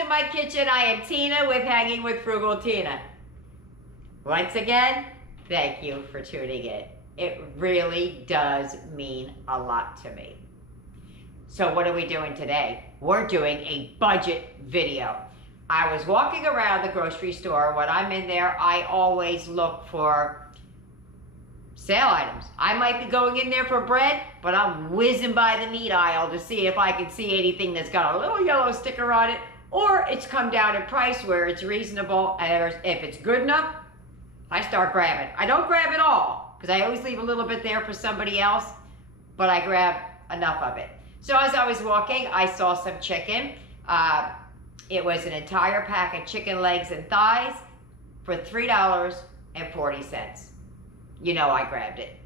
to my kitchen. I am Tina with Hanging with Frugal Tina. Once again, thank you for tuning in. It really does mean a lot to me. So what are we doing today? We're doing a budget video. I was walking around the grocery store. When I'm in there, I always look for sale items. I might be going in there for bread, but I'm whizzing by the meat aisle to see if I can see anything that's got a little yellow sticker on it, or it's come down in price where it's reasonable, and if it's good enough, I start grabbing. I don't grab it all, because I always leave a little bit there for somebody else, but I grab enough of it. So as I was walking, I saw some chicken. It was an entire pack of chicken legs and thighs for $3.40. You know I grabbed it,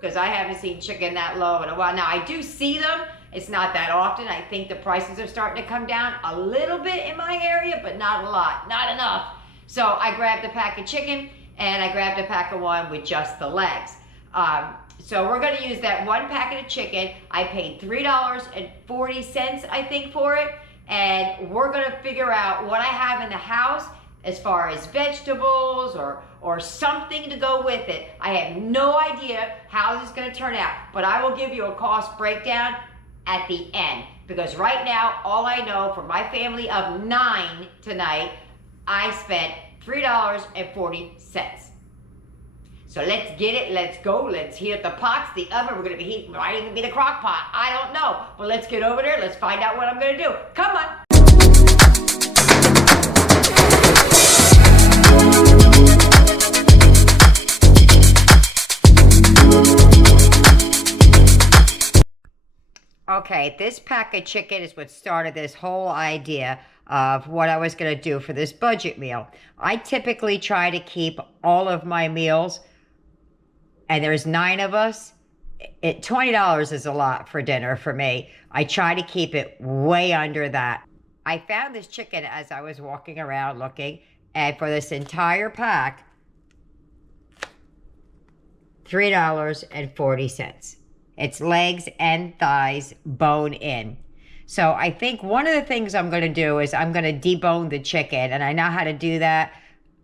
because I haven't seen chicken that low in a while. Now I do see them, it's not that often. I think the prices are starting to come down a little bit in my area, but not a lot, not enough. So I grabbed a pack of chicken, and I grabbed a pack of one with just the legs. So we're gonna use that one packet of chicken. I paid $3.40, I think, for it, and we're gonna figure out what I have in the house as far as vegetables or something to go with it. I have no idea how this is gonna turn out, but I will give you a cost breakdown at the end, because right now, all I know for my family of 9 tonight, I spent $3.40. So let's get it, let's go, let's heat up the pots, the oven. We're gonna be heating, might even be the crock pot, I don't know. But let's get over there, let's find out what I'm gonna do. Come on. Okay, this pack of chicken is what started this whole idea of what I was going to do for this budget meal. I typically try to keep all of my meals, and there's 9 of us. $20 is a lot for dinner for me. I try to keep it way under that. I found this chicken as I was walking around looking, and for this entire pack, $3.40. It's legs and thighs, bone in. So I think one of the things I'm going to do is I'm going to debone the chicken, and I know how to do that.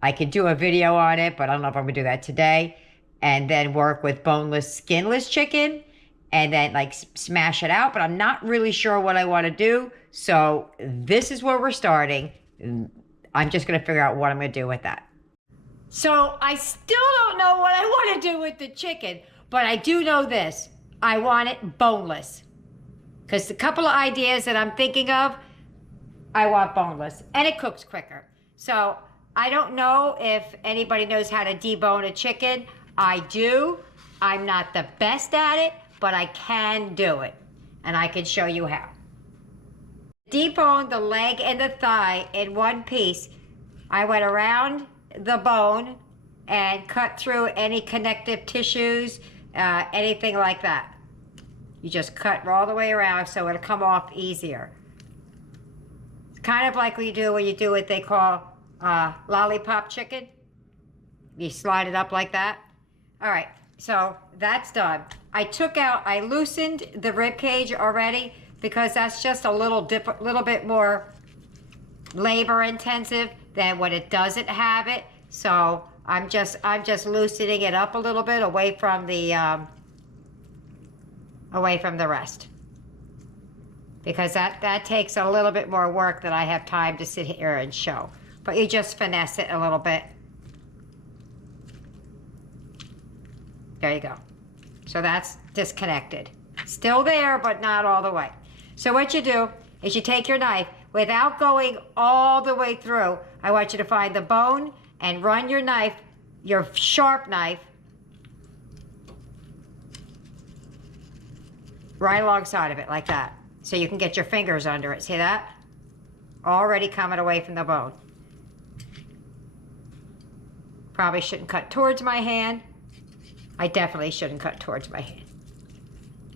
I could do a video on it, but I don't know if I'm going to do that today. And then work with boneless, skinless chicken, and then like smash it out. But I'm not really sure what I want to do. So this is where we're starting. I'm just going to figure out what I'm going to do with that. So I still don't know what I want to do with the chicken, but I do know this. I want it boneless, because a couple of ideas that I'm thinking of, I want boneless, and it cooks quicker. So I don't know if anybody knows how to debone a chicken. I do. I'm not the best at it, but I can do it, and I can show you how. Debone the leg and the thigh in one piece. I went around the bone and cut through any connective tissues, anything like that. You just cut all the way around so it'll come off easier. It's kind of like what you do when you do what they call lollipop chicken. You slide it up like that. All right, so that's done. I loosened the rib cage already, because that's just a little bit more labor intensive than when it doesn't have it. So I'm just loosening it up a little bit away from the rest, because that takes a little bit more work than I have time to sit here and show. But you just finesse it a little bit. There you go. So that's disconnected. Still there, but not all the way. So what you do is you take your knife, without going all the way through, I want you to find the bone and run your knife, your sharp knife, right alongside of it like that, so you can get your fingers under it. See that? Already coming away from the bone. Probably shouldn't cut towards my hand. I definitely shouldn't cut towards my hand.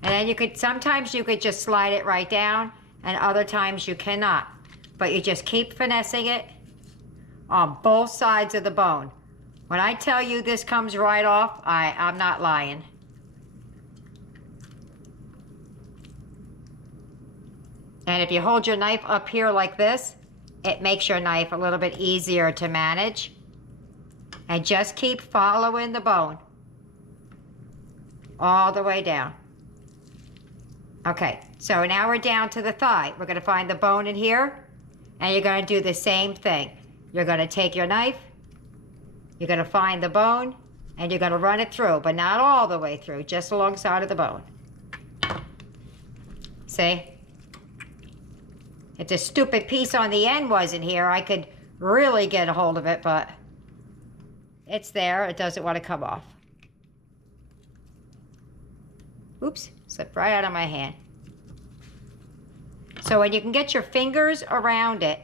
And then sometimes you could just slide it right down, and other times you cannot. But you just keep finessing it on both sides of the bone. When I tell you this comes right off, I'm not lying. And if you hold your knife up here like this, it makes your knife a little bit easier to manage. And just keep following the bone all the way down. Okay, so now we're down to the thigh. We're gonna find the bone in here, and you're gonna do the same thing. You're gonna take your knife, you're gonna find the bone, and you're gonna run it through, but not all the way through, just alongside of the bone. See? If the stupid piece on the end wasn't here, I could really get a hold of it, but it's there. It doesn't want to come off. Oops, slipped right out of my hand. So when you can get your fingers around it,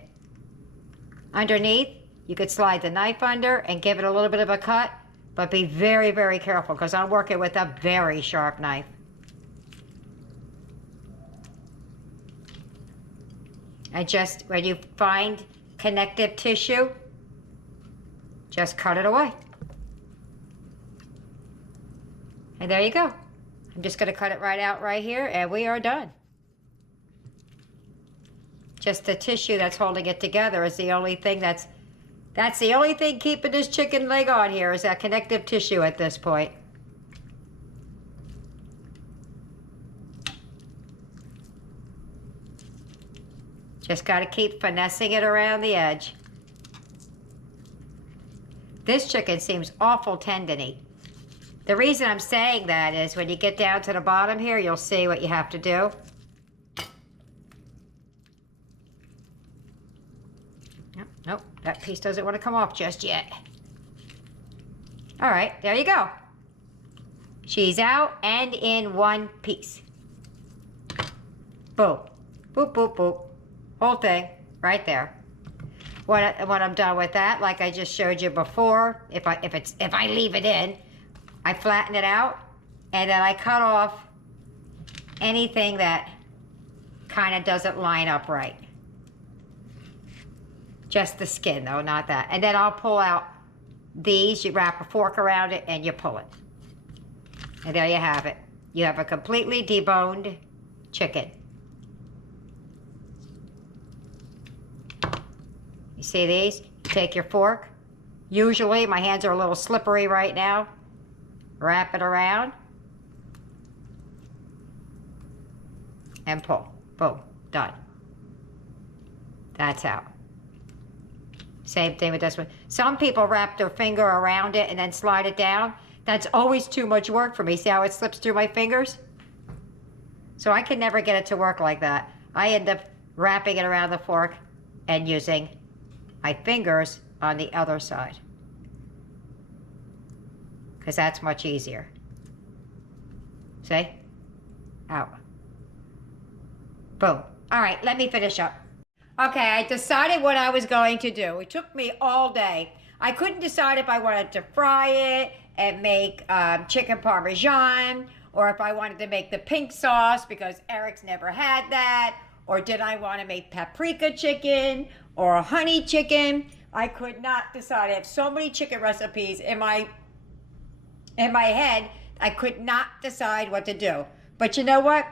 underneath, you could slide the knife under and give it a little bit of a cut, but be very, very careful because I'm working with a very sharp knife. And just when you find connective tissue, just cut it away. And there you go. I'm just going to cut it right out right here, and we are done. Just the tissue that's holding it together is the only thing that's the only thing keeping this chicken leg on here is that connective tissue at this point. Just got to keep finessing it around the edge. This chicken seems awful tendony. The reason I'm saying that is when you get down to the bottom here, you'll see what you have to do. Nope, that piece doesn't want to come off just yet. All right, there you go. She's out and in one piece. Boom, boop, boop, boop. Whole thing right there. When I'm done with that, like I just showed you before, if I leave it in, I flatten it out, and then I cut off anything that kind of doesn't line up right. Just the skin though, not that. And then I'll pull out these, you wrap a fork around it and you pull it. And there you have it. You have a completely deboned chicken. You see these? Take your fork. Usually, my hands are a little slippery right now. Wrap it around. And pull. Boom. Done. That's out. Same thing with this one. Some people wrap their finger around it and then slide it down. That's always too much work for me. See how it slips through my fingers? So I can never get it to work like that. I end up wrapping it around the fork and using my fingers on the other side, because that's much easier. See? Out. Boom. All right, let me finish up. Okay, I decided what I was going to do. It took me all day. I couldn't decide if I wanted to fry it and make chicken parmesan, or if I wanted to make the pink sauce because Eric's never had that, or did I want to make paprika chicken or honey chicken? I could not decide. I have so many chicken recipes in my head, I could not decide what to do. But you know what?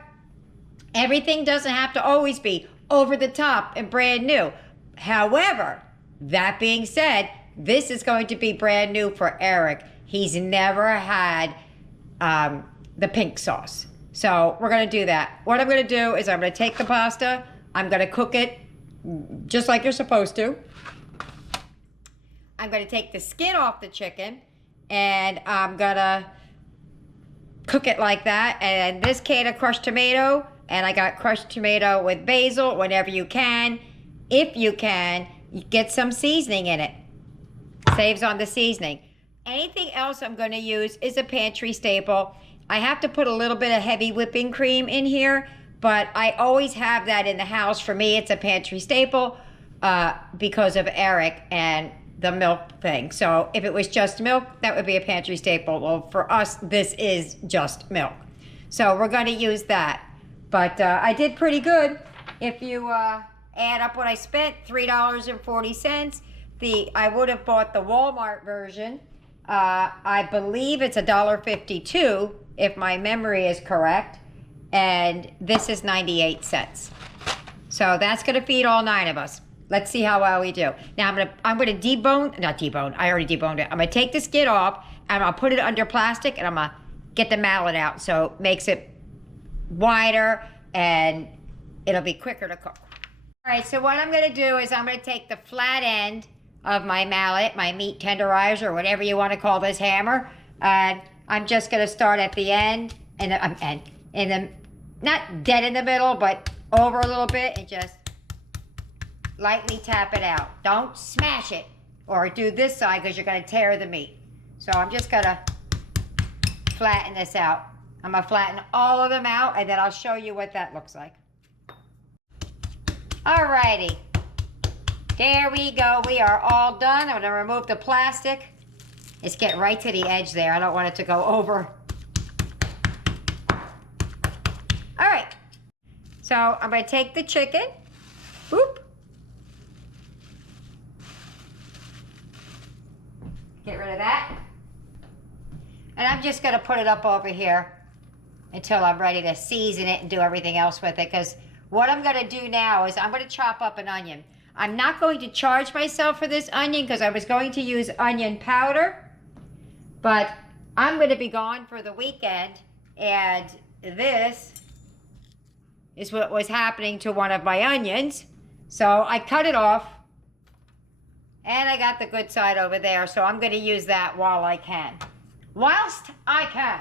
Everything doesn't have to always be over the top and brand new. However, that being said, this is going to be brand new for Eric. He's never had the pink sauce. So we're gonna do that. What I'm gonna do is I'm gonna take the pasta, I'm gonna cook it just like you're supposed to. I'm gonna take the skin off the chicken and I'm gonna cook it like that. And this can of crushed tomato, and I got crushed tomato with basil. Whenever you can, if you can, you get some seasoning in it. Saves on the seasoning. Anything else I'm gonna use is a pantry staple. I have to put a little bit of heavy whipping cream in here, but I always have that in the house. For me, it's a pantry staple because of Eric and the milk thing. So if it was just milk, that would be a pantry staple. Well, for us, this is just milk. So we're gonna use that. But I did pretty good. If you add up what I spent, $3.40. I would have bought the Walmart version. I believe it's $1.52 if my memory is correct, and this is 98 cents. So that's gonna feed all 9 of us. Let's see how well we do. Now I'm gonna debone, not debone, I already deboned it. I'm gonna take the skin off and I'll put it under plastic and I'm gonna get the mallet out so it makes it wider and it'll be quicker to cook. All right, so what I'm gonna do is I'm gonna take the flat end of my mallet, my meat tenderizer, or whatever you wanna call this hammer, and I'm just gonna start at the end, and in the, not dead in the middle, but over a little bit and just lightly tap it out. Don't smash it or do this side because you're going to tear the meat. So I'm just going to flatten this out. I'm going to flatten all of them out and then I'll show you what that looks like. Alrighty. There we go. We are all done. I'm going to remove the plastic. It's getting right to the edge there. I don't want it to go over. Alright. So I'm going to take the chicken. Boop. Get rid of that. And I'm just going to put it up over here until I'm ready to season it and do everything else with it. Because what I'm going to do now is I'm going to chop up an onion. I'm not going to charge myself for this onion because I was going to use onion powder. But I'm going to be gone for the weekend. And this is what was happening to one of my onions. So I cut it off. And I got the good side over there, so I'm going to use that while I can. Whilst I can.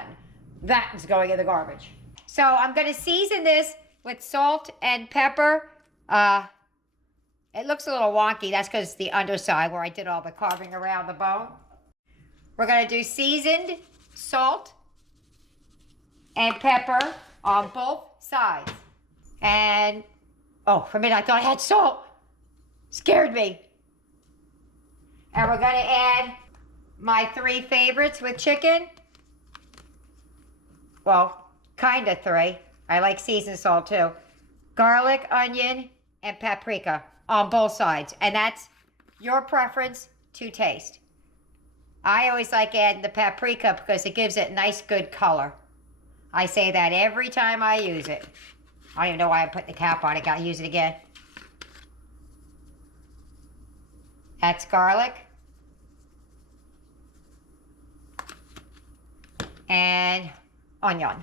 That is going in the garbage. So I'm going to season this with salt and pepper. It looks a little wonky. That's because it's the underside where I did all the carving around the bone. We're going to do seasoned salt and pepper on both sides. And, oh, for a minute I thought I had salt. Scared me. And we're going to add my 3 favorites with chicken. Well, kind of 3. I like seasoned salt too. Garlic, onion, and paprika on both sides. And that's your preference to taste. I always like adding the paprika because it gives it nice, good color. I say that every time I use it. I don't even know why I put the cap on it. Got to use it again. That's garlic. And onion.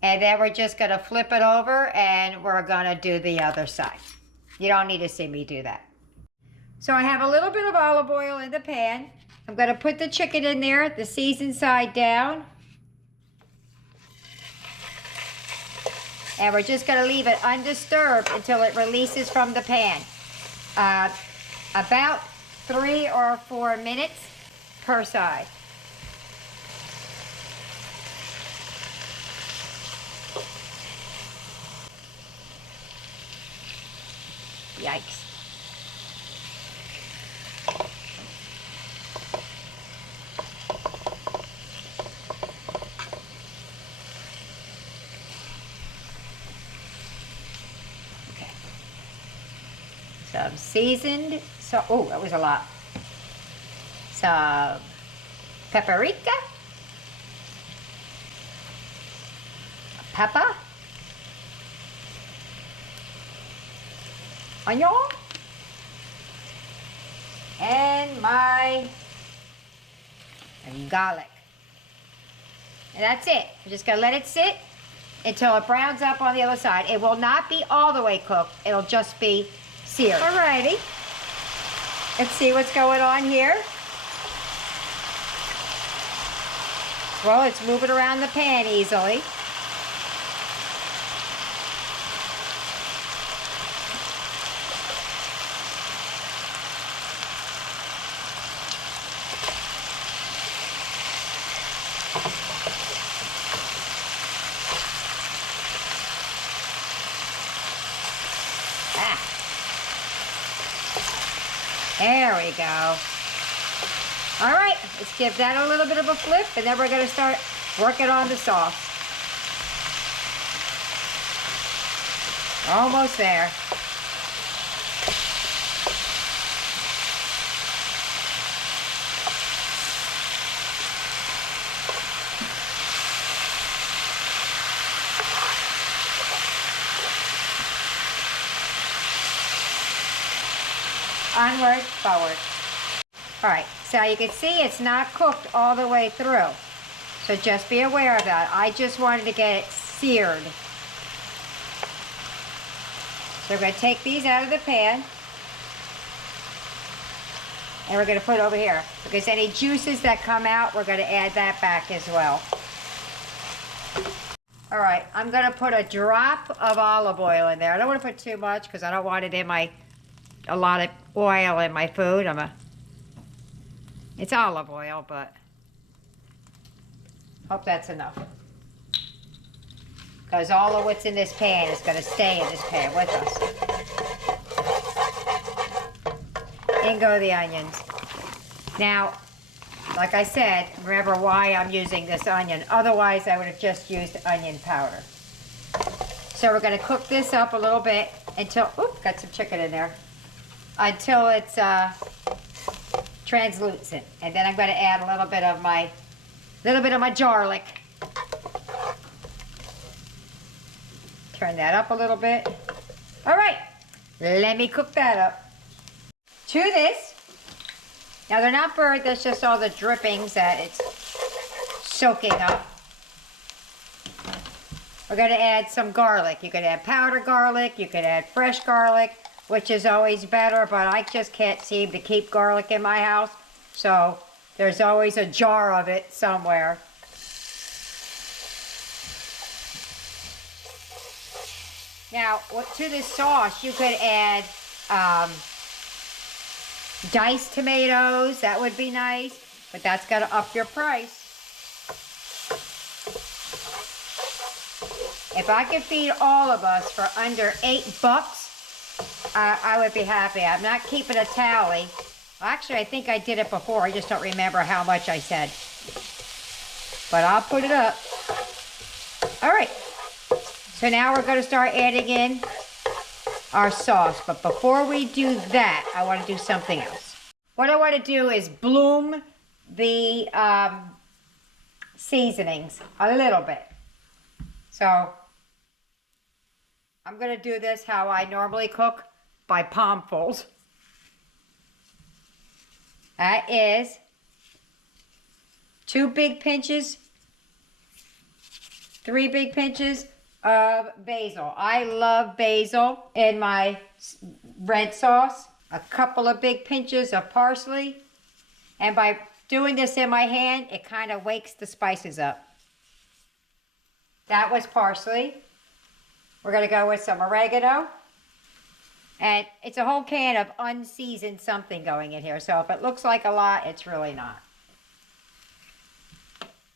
And then we're just going to flip it over and we're going to do the other side. You don't need to see me do that. So I have a little bit of olive oil in the pan. I'm going to put the chicken in there, the seasoned side down. And we're just going to leave it undisturbed until it releases from the pan. About 3 or 4 minutes per side. Yikes. Okay. Some seasoned, so, oh, that was a lot. Some paprika, pepper, onion, and my garlic. And that's it. I'm just gonna let it sit until it browns up on the other side. It will not be all the way cooked. It'll just be seared. Alrighty. Let's see what's going on here. Well, it's moving around the pan easily. There we go. All right, let's give that a little bit of a flip, and then we're going to start working on the sauce. Almost there. Onward, forward. All right, so you can see it's not cooked all the way through. So just be aware of that. I just wanted to get it seared. So we're going to take these out of the pan. And we're going to put it over here. Because any juices that come out, we're going to add that back as well. All right, I'm going to put a drop of olive oil in there. I don't want to put too much because I don't want it in a lot of oil in my food. It's olive oil, but hope that's enough. Because all of what's in this pan is going to stay in this pan with us. In go the onions. Now, like I said, remember why I'm using this onion. Otherwise, I would have just used onion powder. So we're going to cook this up a little bit until, oop, got some chicken in there, until it's translucent. And then I'm going to add a little bit of my garlic. Turn that up a little bit. All right, let me cook that up. To this, now they're not burnt, that's just all the drippings that it's soaking up. We're going to add some garlic. You could add powdered garlic, you could add fresh garlic, which is always better, but I just can't seem to keep garlic in my house, so there's always a jar of it somewhere. Now, to this sauce, you could add diced tomatoes. That would be nice, but that's going to up your price. If I could feed all of us for under $8, I would be happy. I'm not keeping a tally. Actually, I think I did it before. I just don't remember how much I said. But I'll put it up. All right. So now we're going to start adding in our sauce. But before we do that, I want to do something else. What I want to do is bloom the seasonings a little bit. So I'm going to do this how I normally cook, by palmfuls. That is 2 big pinches, 3 big pinches of basil. I love basil in my red sauce. A couple of big pinches of parsley. And by doing this in my hand, it kind of wakes the spices up. That was parsley. We're going to go with some oregano. And it's a whole can of unseasoned something going in here. So if it looks like a lot, it's really not.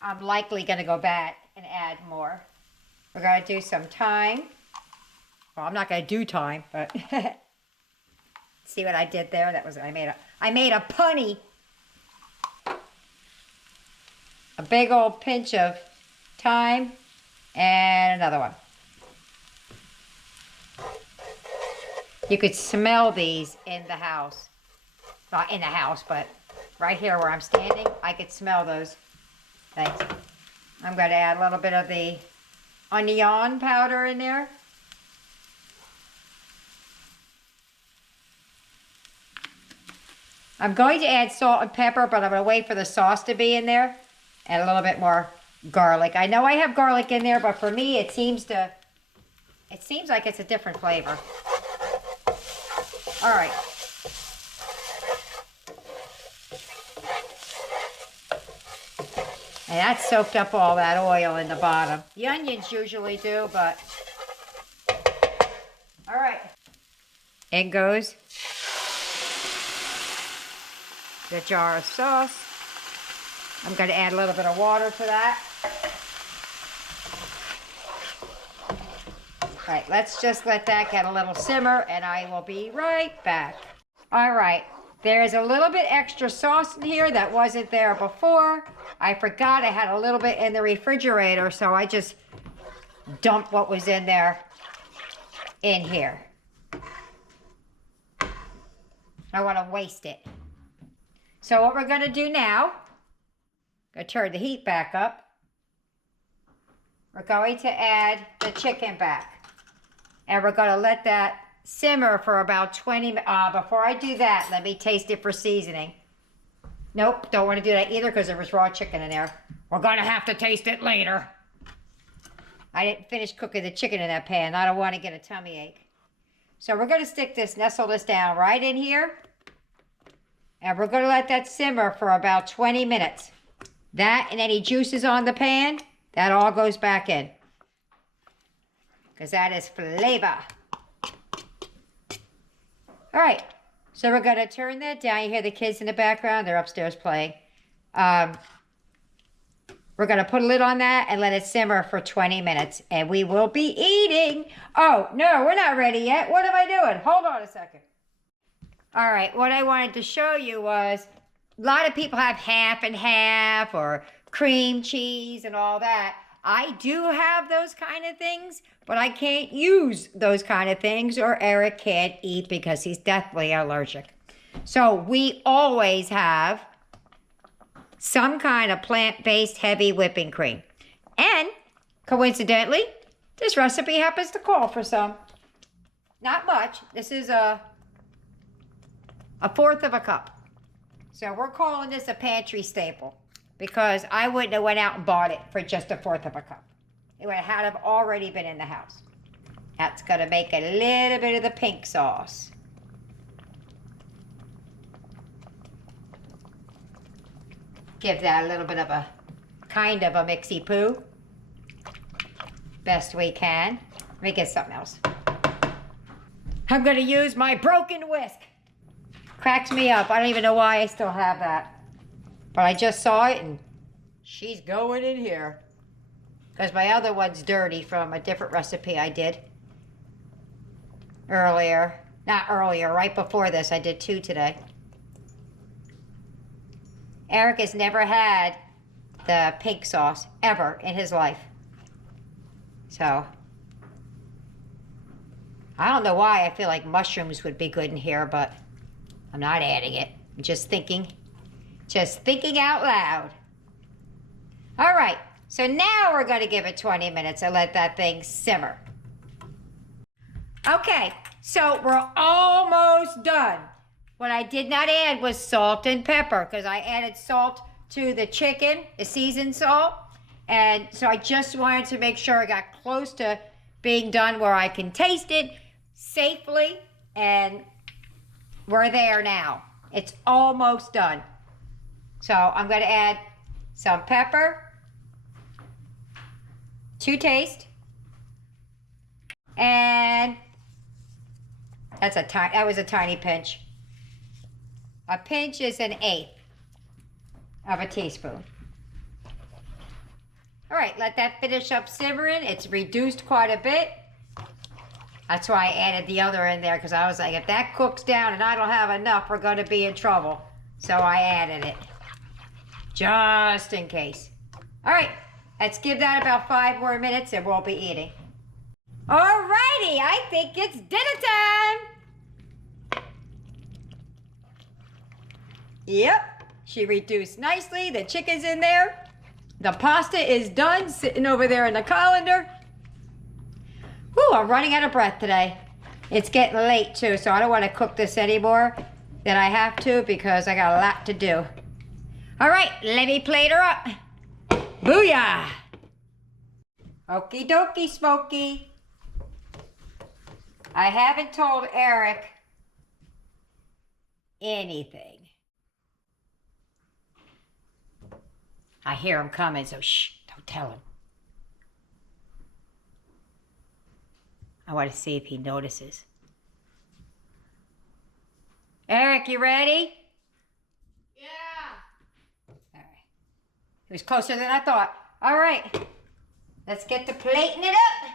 I'm likely going to go back and add more. We're going to do some thyme. Well, I'm not going to do thyme, but see what I did there? That was I made a punny. A big old pinch of thyme and another one. You could smell these in the house. Not in the house, but right here where I'm standing, I could smell those things. I'm going to add a little bit of the onion powder in there. I'm going to add salt and pepper, but I'm going to wait for the sauce to be in there. And a little bit more garlic. I know I have garlic in there, but for me it seems like it's a different flavor. All right. And that soaked up all that oil in the bottom. The onions usually do, but all right. In goes the jar of sauce. I'm going to add a little bit of water to that. All right, let's just let that get a little simmer, and I will be right back. All right, there's a little bit extra sauce in here that wasn't there before. I forgot I had a little bit in the refrigerator, so I just dumped what was in there in here. I don't want to waste it. So what we're going to do now, I'm going to turn the heat back up. We're going to add the chicken back. And we're going to let that simmer for about 20 minutes. Before I do that, let me taste it for seasoning. Nope, don't want to do that either because there was raw chicken in there. We're going to have to taste it later. I didn't finish cooking the chicken in that pan. I don't want to get a tummy ache. So we're going to stick this, nestle this down right in here. And we're going to let that simmer for about 20 minutes. That and any juices on the pan, that all goes back in. Because that is flavor. All right, so we're going to turn that down. You hear the kids in the background? They're upstairs playing. We're going to put a lid on that and let it simmer for 20 minutes. And we will be eating. Oh, no, we're not ready yet. What am I doing? Hold on a second. All right, what I wanted to show you was a lot of people have half and half or cream cheese and all that. I do have those kind of things, but I can't use those kind of things or Eric can't eat because he's deathly allergic. So we always have some kind of plant-based heavy whipping cream. And coincidentally, this recipe happens to call for some. Not much. This is a fourth of a cup. So we're calling this a pantry staple because I wouldn't have went out and bought it for just a fourth of a cup. It would have already been in the house. That's going to make a little bit of the pink sauce. Give that a little bit of a, kind of a mixy poo. Best we can. Let me get something else. I'm going to use my broken whisk. Cracks me up. I don't even know why I still have that. But I just saw it and she's going in here. Because my other one's dirty from a different recipe I did earlier. Not earlier, right before this. I did 2 today. Eric has never had the pink sauce ever in his life. So, I don't know why I feel like mushrooms would be good in here, but I'm not adding it. I'm just thinking out loud. All right, so now we're going to give it 20 minutes and let that thing simmer. Okay, so we're almost done. What I did not add was salt and pepper because I added salt to the chicken, the seasoned salt. And so I just wanted to make sure I got close to being done where I can taste it safely. And we're there now. It's almost done. So I'm going to add some pepper to taste. And that was a tiny pinch. A pinch is 1/8 of a teaspoon. All right, let that finish up simmering. It's reduced quite a bit. That's why I added the other in there because I was like, if that cooks down and I don't have enough, we're going to be in trouble. So I added it just in case. All right, let's give that about 5 more minutes and we'll be eating. All righty, I think it's dinner time. Yep, she reduced nicely. The chicken's in there. The pasta is done, sitting over there in the colander. Whew, I'm running out of breath today. It's getting late too, so I don't want to cook this anymore than I have to because I got a lot to do. All right, let me plate her up. Booyah! Okie dokie, Smokey. I haven't told Eric anything. I hear him coming, so shh, don't tell him. I want to see if he notices. Eric, you ready? Yeah. All right. He was closer than I thought. All right. Let's get to plating it up.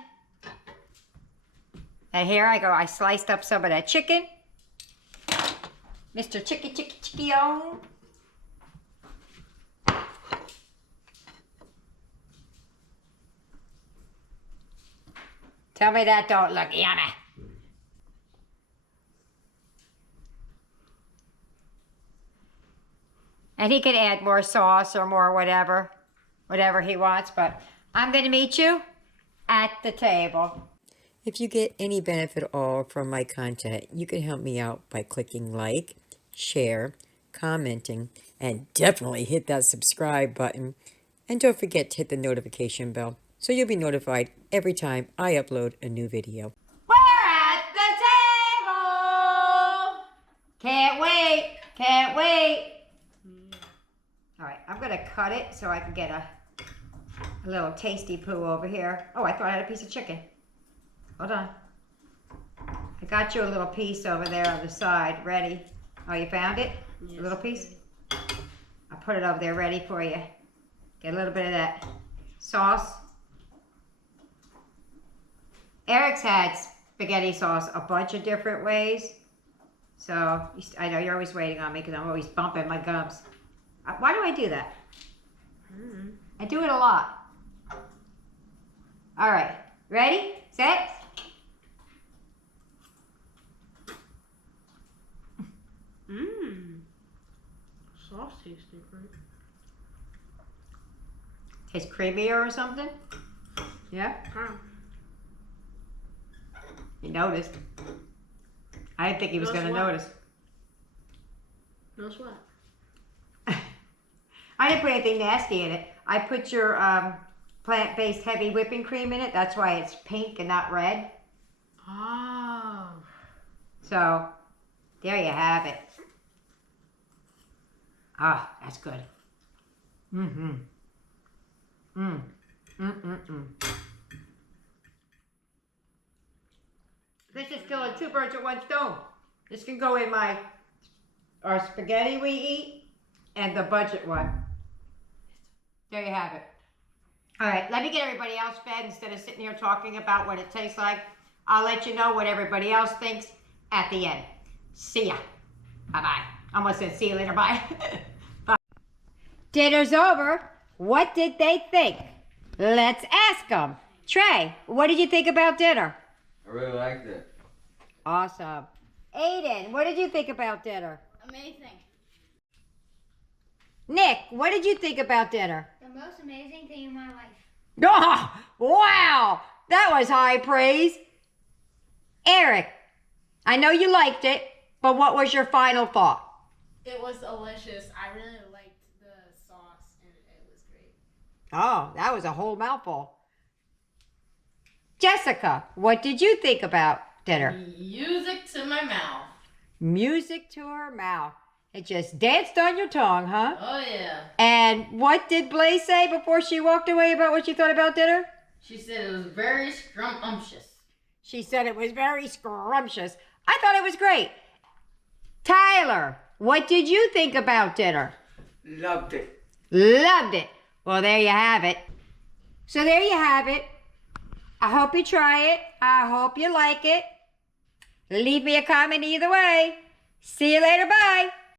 And here I go. I sliced up some of that chicken. Mr. Chicky-on. Tell me that don't look yummy. And he can add more sauce or more whatever he wants, but I'm going to meet you at the table. If you get any benefit at all from my content, you can help me out by clicking like, share, commenting, and definitely hit that subscribe button. And don't forget to hit the notification bell so you'll be notified every time I upload a new video. We're at the table! Can't wait! Can't wait! All right, I'm going to cut it so I can get a little tasty poo over here. Oh, I thought I had a piece of chicken. Hold on. I got you a little piece over there on the side, ready. Oh, you found it? Yes. A little piece? I'll put it over there ready for you. Get a little bit of that sauce. Eric's had spaghetti sauce a bunch of different ways. So, I know you're always waiting on me because I'm always bumping my gums. Why do I do that? I do it a lot. All right. Ready? Set? Sauce tastes different. Tastes creamier or something? Yeah? You noticed. I didn't think he was going to notice. No sweat. I didn't put anything nasty in it. I put your plant-based heavy whipping cream in it. That's why it's pink and not red. Oh. So, there you have it. Ah, that's good. This is killing two birds with one stone. This can go in our spaghetti we eat and the budget one. There you have it. All right, let me get everybody else fed instead of sitting here talking about what it tastes like. I'll let you know what everybody else thinks at the end. See ya. Bye-bye. I almost said see you later. Bye. Bye. Dinner's over. What did they think? Let's ask them. Trey, what did you think about dinner? I really liked it. Awesome. Aiden, what did you think about dinner? Amazing. Nick, what did you think about dinner? The most amazing thing in my life. Oh, wow, that was high praise. Eric, I know you liked it, but what was your final thought? It was delicious. I really liked the sauce and it was great. Oh, that was a whole mouthful. Jessica, what did you think about dinner? Music to my mouth. Music to her mouth. It just danced on your tongue, huh? Oh, yeah. And what did Blaze say before she walked away about what she thought about dinner? She said it was very scrumptious. She said it was very scrumptious. I thought it was great. Tyler, what did you think about dinner? Loved it. Loved it. Well, there you have it. So there you have it. I hope you try it. I hope you like it. Leave me a comment either way. See you later. Bye.